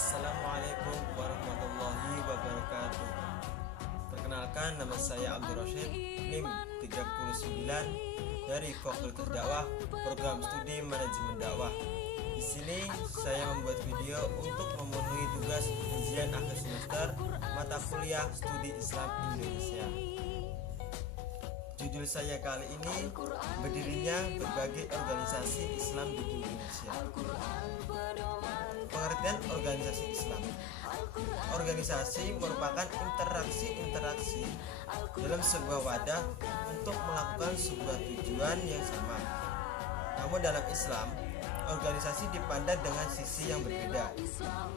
Assalamualaikum warahmatullahi wabarakatuh. Perkenalkan, nama saya Abdul Rashid, NIM 39 dari Fakultas Dakwah, Program Studi Manajemen Dakwah. Di sini saya membuat video untuk memenuhi tugas ujian akhir semester mata kuliah Studi Islam Indonesia. Judul saya kali ini, berdirinya berbagai organisasi Islam di Indonesia. Pengertian organisasi Islam. Organisasi merupakan interaksi dalam sebuah wadah untuk melakukan sebuah tujuan yang sama. Namun dalam Islam, organisasi dipandang dengan sisi yang berbeda,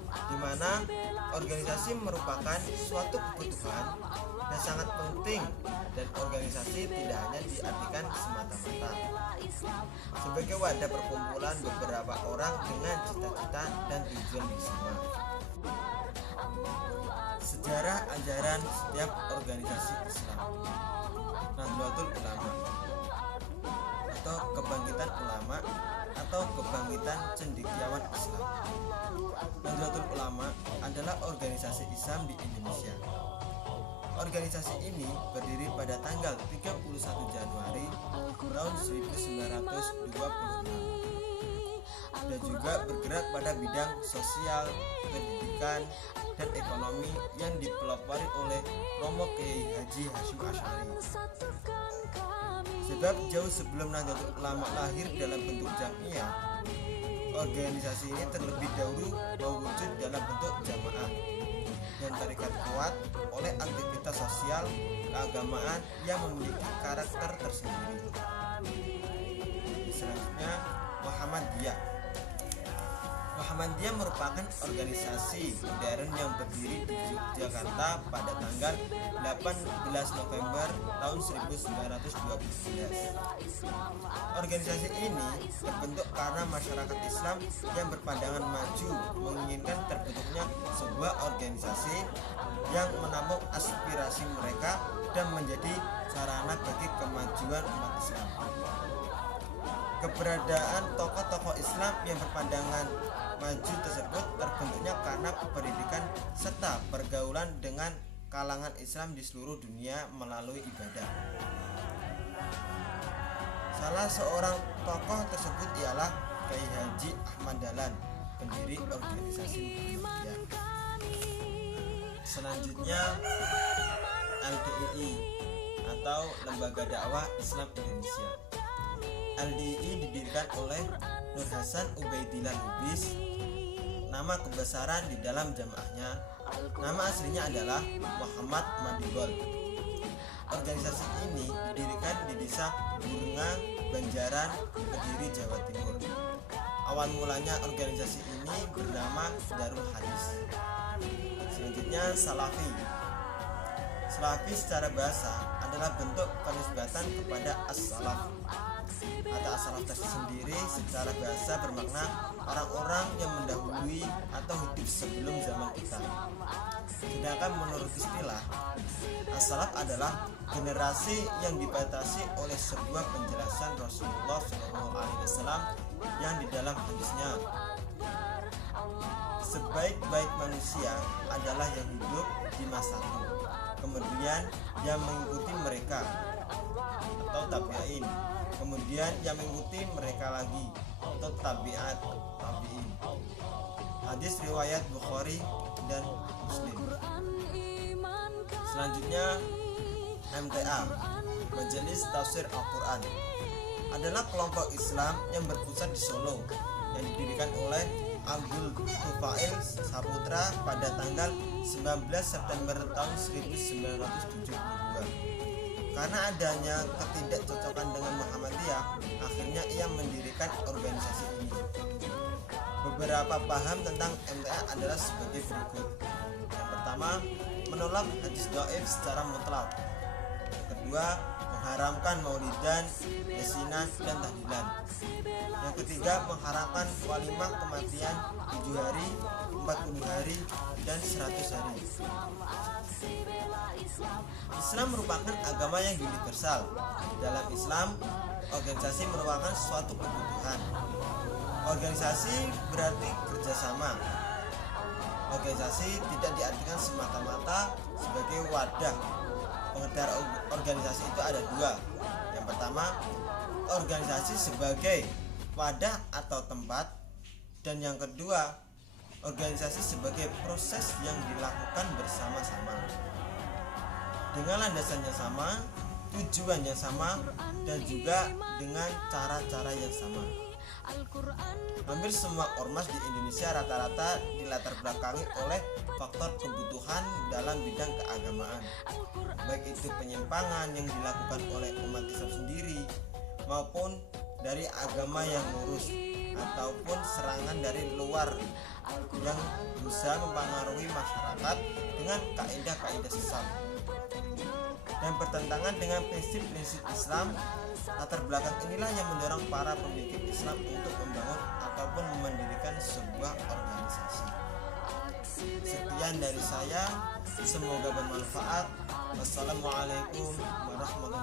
di mana organisasi merupakan suatu kebutuhan dan sangat penting, dan organisasi tidak hanya diartikan semata-mata sebagai wadah perkumpulan beberapa orang dengan cita-cita dan tujuan bersama. Sejarah ajaran setiap organisasi Islam. Nahdlatul Ulama atau Kebangkitan Ulama atau Kebangkitan Cendekiawan Islam. Nahdlatul Ulama adalah organisasi Islam di Indonesia. Organisasi ini berdiri pada tanggal 31 Januari tahun 1926 dan juga bergerak pada bidang sosial, pendidikan, dan ekonomi yang dipelopori oleh Romo Kiai Haji Hasyim Asy'ari. Sebab jauh sebelum Nahdlatul Ulama lahir dalam bentuk jamiah, organisasi ini terlebih dahulu mewujud dalam bentuk jamaah dan terikat kuat oleh aktivitas sosial keagamaan yang memiliki karakter tersendiri. Selanjutnya, Muhammadiyah merupakan organisasi modern yang berdiri di Yogyakarta pada tanggal 18 November tahun 1912. Organisasi ini terbentuk karena masyarakat Islam yang berpandangan maju menginginkan terbentuknya sebuah organisasi yang menampung aspirasi mereka dan menjadi sarana bagi kemajuan umat Islam. Keberadaan tokoh-tokoh Islam yang berpandangan maju tersebut terbentuknya karena pendidikan serta pergaulan dengan kalangan Islam di seluruh dunia melalui ibadah. Salah seorang tokoh tersebut ialah Kiai Haji Ahmad Dahlan, pendiri organisasi Muhammadiyah. Selanjutnya, LDII atau Lembaga Dakwah Islam Indonesia. LDII didirikan oleh Nur Hasan Ubaidillah Lubis. Nama kebesaran di dalam jamaahnya, nama aslinya adalah Muhammad Madibol. Organisasi ini didirikan di Desa Burunga, Banjaran, Kediri, Jawa Timur. Awal mulanya organisasi ini bernama Darul Hadis. Selanjutnya, Salafi. Salafi secara bahasa adalah bentuk penisbatan kepada as-salaf. Kata as-salaf tersendiri secara bahasa bermakna orang-orang yang mendahului atau hidup sebelum zaman kita. Sedangkan menurut istilah, as-salaf adalah generasi yang dibatasi oleh sebuah penjelasan Rasulullah SAW yang di dalam hadisnya, sebaik-baik manusia adalah yang hidup di masaku, kemudian yang mengikuti mereka atau tabi'in, kemudian yang mengikuti mereka lagi atau tabi'in. Hadis riwayat Bukhari dan Muslim. Selanjutnya, MTA, Majelis Tafsir Al-Quran, adalah kelompok Islam yang berpusat di Solo yang didirikan oleh Abdul Tufail Saputra pada tanggal 19 September tahun 1972. Karena adanya ketidakcocokan dengan Muhammadiyah, akhirnya ia mendirikan organisasi ini. Beberapa paham tentang MTA adalah sebagai berikut. Yang pertama, menolak hadis dhaif secara mutlak. Yang kedua, mengharamkan maulidan, yasinan, dan tahlilan. Yang ketiga, mengharamkan walimah kematian 7 hari, 40 hari, dan 100 hari. Islam merupakan agama yang universal. Dalam Islam, organisasi merupakan suatu kebutuhan. Organisasi berarti kerjasama. Organisasi tidak diartikan semata-mata sebagai wadah. Pengertian organisasi itu ada dua. Yang pertama, organisasi sebagai wadah atau tempat, dan yang kedua, organisasi sebagai proses yang dilakukan bersama-sama dengan landasan yang sama, tujuan yang sama, dan juga dengan cara-cara yang sama. Hampir semua ormas di Indonesia rata-rata dilatar belakangi oleh faktor kebutuhan dalam bidang keagamaan, baik itu penyimpangan yang dilakukan oleh umat Islam sendiri maupun dari agama yang lurus, ataupun serangan dari luar yang berusaha mempengaruhi masyarakat dengan kaidah-kaidah sesat dan bertentangan dengan prinsip-prinsip Islam. Latar belakang inilah yang mendorong para pemimpin Islam untuk membangun ataupun mendirikan sebuah organisasi. Sekian dari saya, semoga bermanfaat. Wassalamualaikum warahmatullahi wabarakatuh.